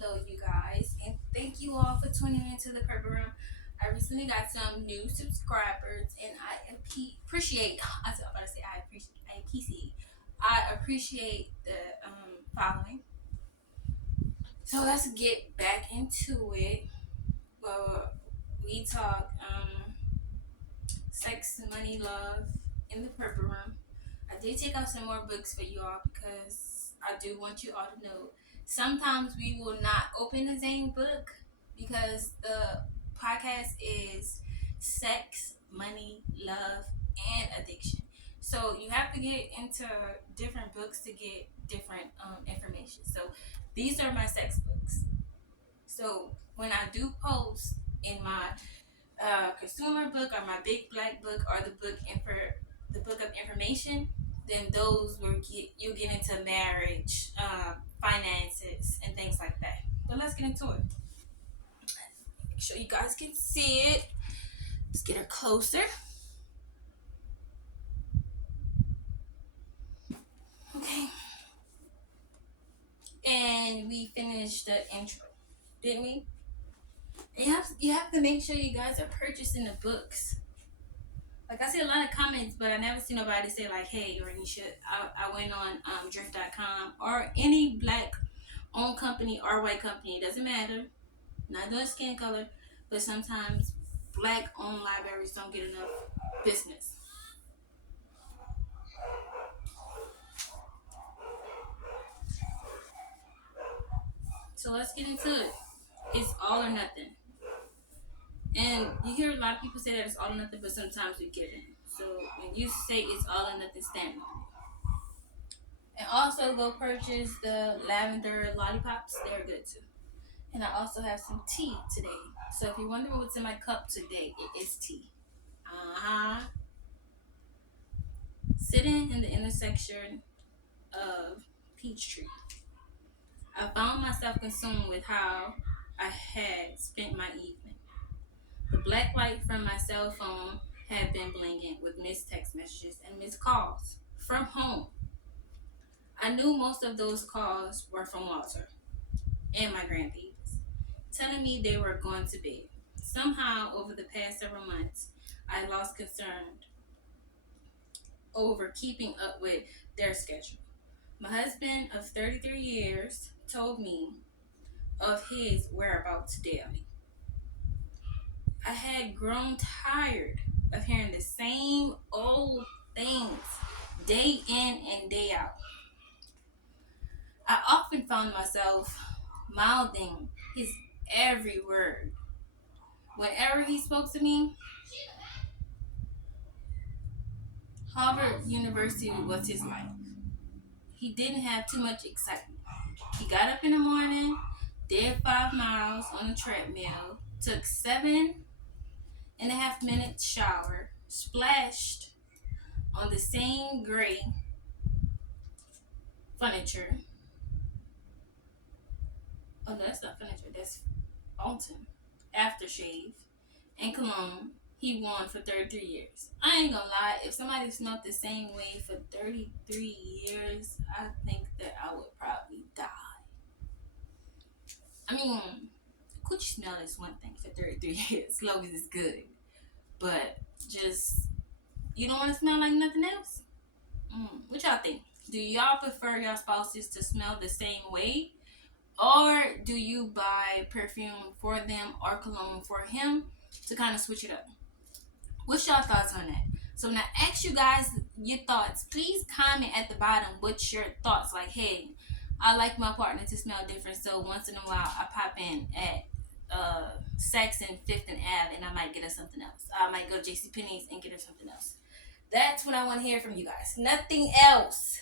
Hello, you guys, and thank you all for tuning into the Purple Room. I recently got some new subscribers, and appreciate. I was about to say I appreciate the following. So let's get back into it. Well, we talk sex, money, love in the Purple Room. I did take out some more books for you all because I do want you all to know sometimes we will not open the same book because the podcast is sex, money, love, and addiction. So you have to get into different books to get different information. So these are my sex books. So when I do post in my consumer book or my big black book or the book of information, then those will get you get into marriage, finances, and things like that. But let's get into it. Make sure you guys can see it. Let's get her closer. Okay. And we finished the intro, didn't we? You have to make sure you guys are purchasing the books. Like I see a lot of comments, but I never see nobody say like, "Hey, or you should." I went on drift.com or any black owned company or white company. It doesn't matter. Not doing skin color, but sometimes black owned libraries don't get enough business. So let's get into it. It's all or nothing. And you hear a lot of people say that it's all or nothing, but sometimes we get it. So when you say it's all or nothing, stand on it. And also go purchase the lavender lollipops. They're good too. And I also have some tea today. So if you're wondering what's in my cup today, it is tea. Uh-huh. Sitting in the intersection of Peachtree, I found myself consumed with how I had spent my evening. The black light from my cell phone had been blinking with missed text messages and missed calls from home. I knew most of those calls were from Walter and my grandbabies, telling me they were going to bed. Somehow, over the past several months, I lost concern over keeping up with their schedule. My husband of 33 years told me of his whereabouts daily. I had grown tired of hearing the same old things day in and day out. I often found myself mouthing his every word. Whenever he spoke to me, Harvard University was his life. He didn't have too much excitement. He got up in the morning, did 5 miles on the treadmill, took 7.5 minute shower, splashed on the same gray furniture. Oh, that's not furniture, that's fountain. Aftershave and cologne he worn for 33 years. I ain't gonna lie, if somebody smelled the same way for 33 years, I think that I would probably die. I mean, coochie smell is one thing for 33 years, as long as it's good. But just, you don't want to smell like nothing else? What y'all think? Do y'all prefer your spouses to smell the same way? Or do you buy perfume for them or cologne for him to kind of switch it up? What's your thoughts on that? So when I ask you guys your thoughts, please comment at the bottom what's your thoughts. Like, hey, I like my partner to smell different, so once in a while I pop in at Saks and Fifth and Ave, and I might get her something else. I might go to JC Penney's and get her something else. That's what I want to hear from you guys. Nothing else.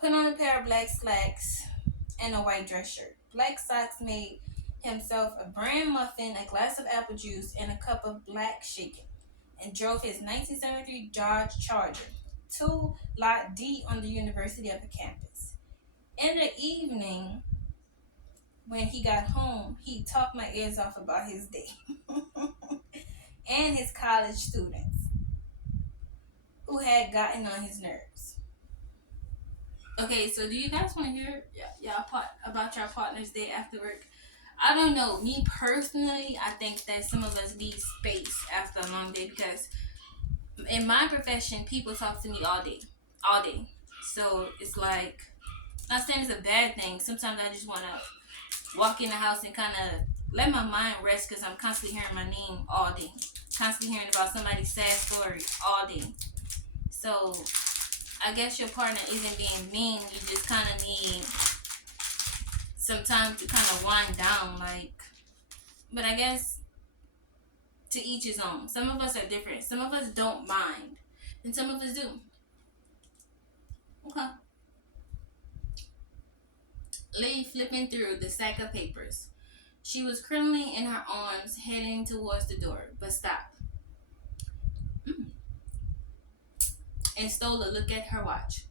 Put on a pair of black slacks and a white dress shirt. Black socks made himself a bran muffin, a glass of apple juice, and a cup of black shaken, and drove his 1973 Dodge Charger to Lot D on the University of the campus. In the evening, when he got home, he talked my ears off about his day and his college students who had gotten on his nerves. Okay, so do you guys want to hear about your partner's day after work? I don't know. Me personally, I think that some of us need space after a long day because in my profession, people talk to me all day. So it's like, not saying it's a bad thing. Sometimes I just want to walk in the house and kind of let my mind rest because I'm constantly hearing my name all day, constantly hearing about somebody's sad story all day. So I guess your partner isn't being mean. You just kind of need some time to kind of wind down, like. But I guess to each his own. Some of us are different. Some of us don't mind, and some of us do. Okay. Lee flipping through the stack of papers. She was curling in her arms, heading towards the door, but stopped and stole a look at her watch.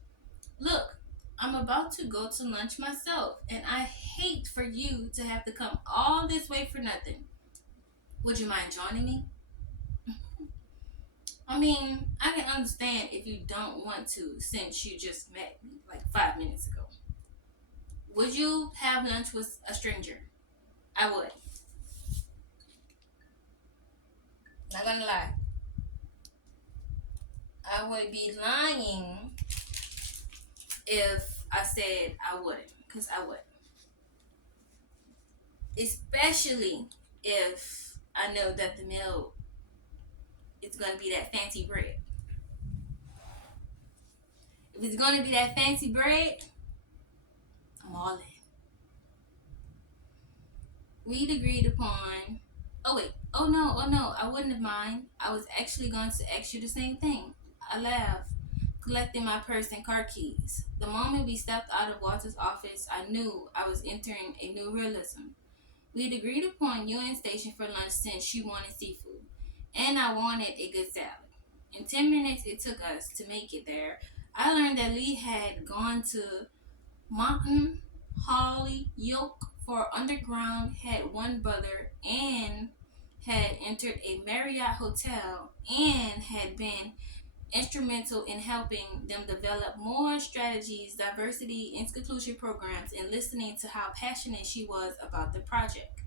Look, I'm about to go to lunch myself, and I hate for you to have to come all this way for nothing. Would you mind joining me? I mean, I can understand if you don't want to since you just met me like 5 minutes ago. Would you have lunch with a stranger? I would. Not gonna lie. I would be lying if I said I wouldn't, because I would. Especially if I know that the meal is gonna be that fancy bread. If it's gonna be that fancy bread, I'm all in. We'd agreed upon. Oh wait. Oh no. Oh no. I wouldn't have mind. I was actually going to ask you the same thing. I laughed, collecting my purse and car keys. The moment we stepped out of Walter's office, I knew I was entering a new realism. We'd agreed upon Union Station for lunch since she wanted seafood, and I wanted a good salad. In 10 minutes it took us to make it there. I learned that Lee had gone to Mountain Holyoke for underground, had one brother, and had entered a Marriott hotel, and had been instrumental in helping them develop more strategies, diversity, inclusion programs, and listening to how passionate she was about the project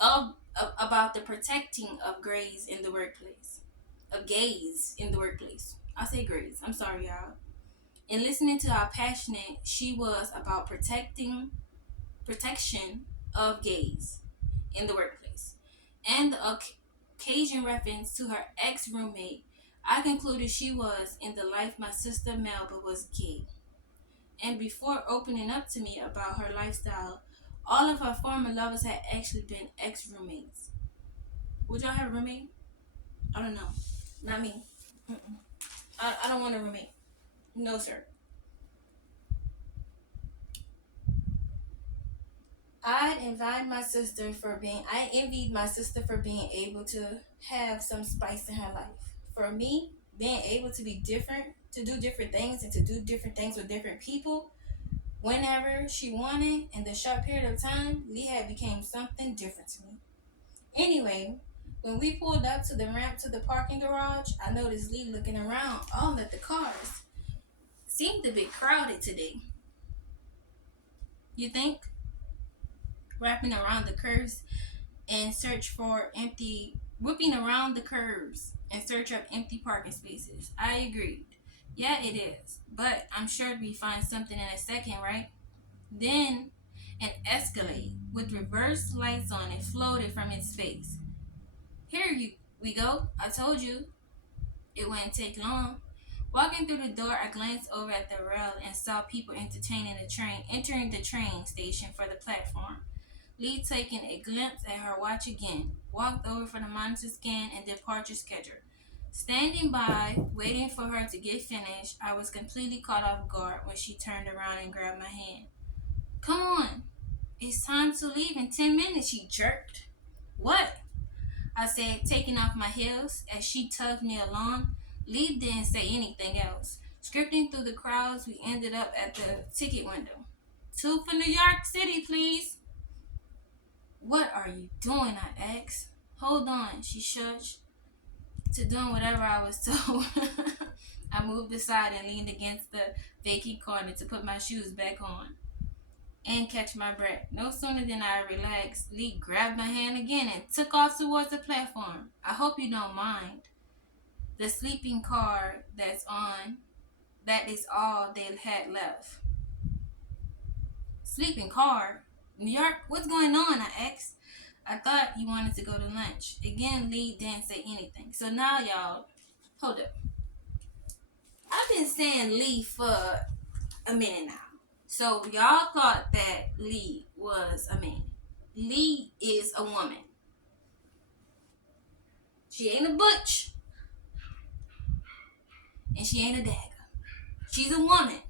about the protecting of gays in the workplace, of gays in the workplace. I say gays. I'm sorry, y'all. And listening to how passionate she was about protection of gays in the workplace, and the occasion reference to her ex roommate, I concluded she was in the life my sister Melba was gay. And before opening up to me about her lifestyle, all of her former lovers had actually been ex roommates. Would y'all have a roommate? I don't know. Not me. Mm-mm. I don't want a roommate. No, sir. I envied my sister for being able to have some spice in her life. For me, being able to be different, to do different things and to do different things with different people whenever she wanted in the short period of time, Lee had became something different to me. Anyway, when we pulled up to the ramp to the parking garage, I noticed Lee looking around all at the cars. Seemed a bit crowded today. You think? Wrapping around the curves and search for empty, whipping around the curves in search of empty parking spaces. I agreed. Yeah, it is. But I'm sure we find something in a second, right? Then an Escalade with reverse lights on it floated from its face. We go. I told you it wouldn't take long. Walking through the door, I glanced over at the rail and saw people entering the train station for the platform. Lee, taking a glimpse at her watch again, walked over for the monitor scan and departure schedule. Standing by, waiting for her to get finished, I was completely caught off guard when she turned around and grabbed my hand. Come on, it's time to leave in 10 minutes, she jerked. What? I said, taking off my heels as she tugged me along. Lee didn't say anything else. Scripting through the crowds, we ended up at the ticket window. Two for New York City, please. What are you doing? I asked. Hold on, she shudged, to doing whatever I was told. I moved aside and leaned against the vacant corner to put my shoes back on and catch my breath. No sooner than I relaxed, Lee grabbed my hand again and took off towards the platform. I hope you don't mind. The sleeping car that's on, that is all they had left. Sleeping car? New York? What's going on? I asked. I thought you wanted to go to lunch. Again, Lee didn't say anything. So now, y'all, hold up. I've been saying Lee for a minute now. So y'all thought that Lee was a man. Lee is a woman. She ain't a butch. And she ain't a dagger. She's a woman.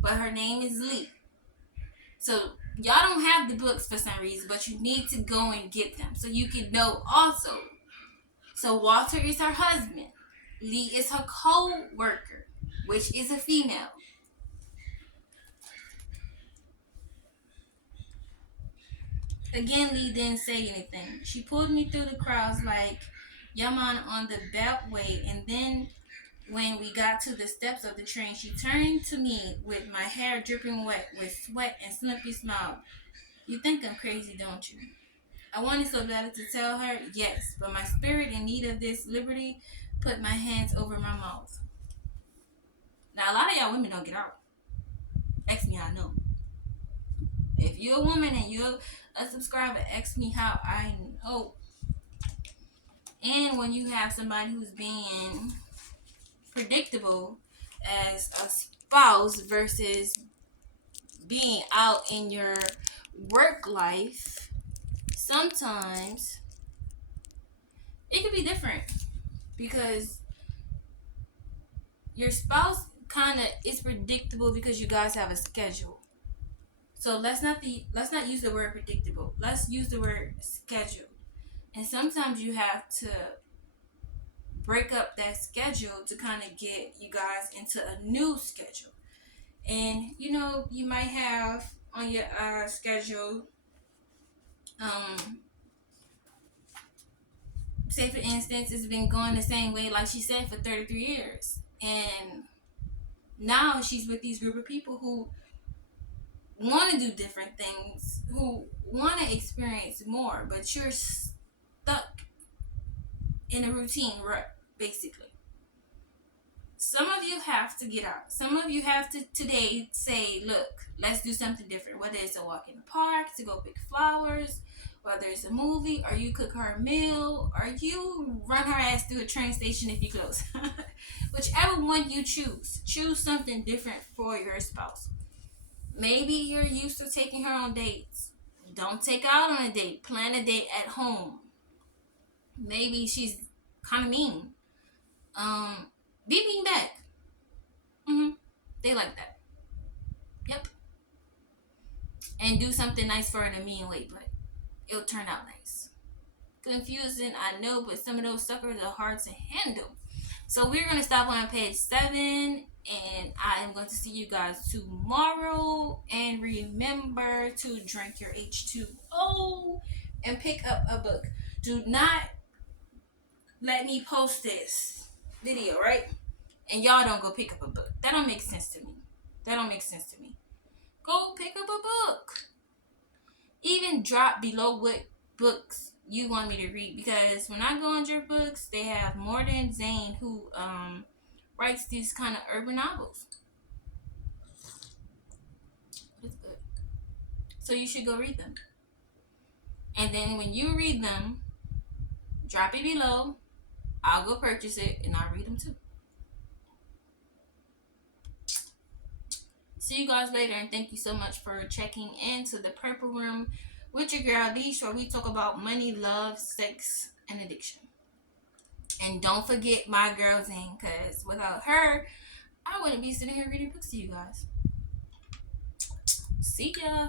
But her name is Lee. So y'all don't have the books for some reason, but you need to go and get them so you can know also. So Walter is her husband. Lee is her co-worker, which is a female. Again, Lee didn't say anything. She pulled me through the crowds like Yaman on the beltway, and then when we got to the steps of the train, she turned to me with my hair dripping wet with sweat and simply smiled. You think I'm crazy, don't you? I wanted so bad to tell her yes, but my spirit in need of this liberty put my hands over my mouth. Now, a lot of y'all women don't get out. Ask me how I know. If you're a woman and you're a subscriber, ask me how I know. And when you have somebody who's being predictable as a spouse versus being out in your work life, sometimes it could be different because your spouse kind of is predictable because you guys have a schedule. So let's not use the word predictable. Let's use the word schedule. And sometimes you have to break up that schedule to kind of get you guys into a new schedule. And you might have on your schedule, say for instance, it's been going the same way, like she said, for 33 years. And now she's with these group of people who want to do different things, who want to experience more, but you're stuck in a routine rut, basically. Some of you have to get out. Some of you have to today say, look, let's do something different. Whether it's a walk in the park, to go pick flowers, whether it's a movie, or you cook her a meal, or you run her ass through a train station if you close. Whichever one you choose. Choose something different for your spouse. Maybe you're used to taking her on dates. Don't take her out on a date. Plan a date at home. Maybe she's kind of mean. Be mean back. They like that. Yep. And do something nice for her in a mean way, but it'll turn out nice. Confusing, I know, but some of those suckers are hard to handle. So we're going to stop on page 7, and I am going to see you guys tomorrow. And remember to drink your H2O and pick up a book. Do not let me post this video, right? And y'all don't go pick up a book. That don't make sense to me. Go pick up a book. Even drop below what books you want me to read, because when I go on your books, they have Morton Zane, who writes these kind of urban novels. It's good. So you should go read them. And then when you read them, drop it below. I'll go purchase it and I'll read them too. See you guys later, and thank you so much for checking into the Purple Room with your girl Leash, where we talk about money, love, sex, and addiction. And don't forget my girl Zane, because without her, I wouldn't be sitting here reading books to you guys. See ya.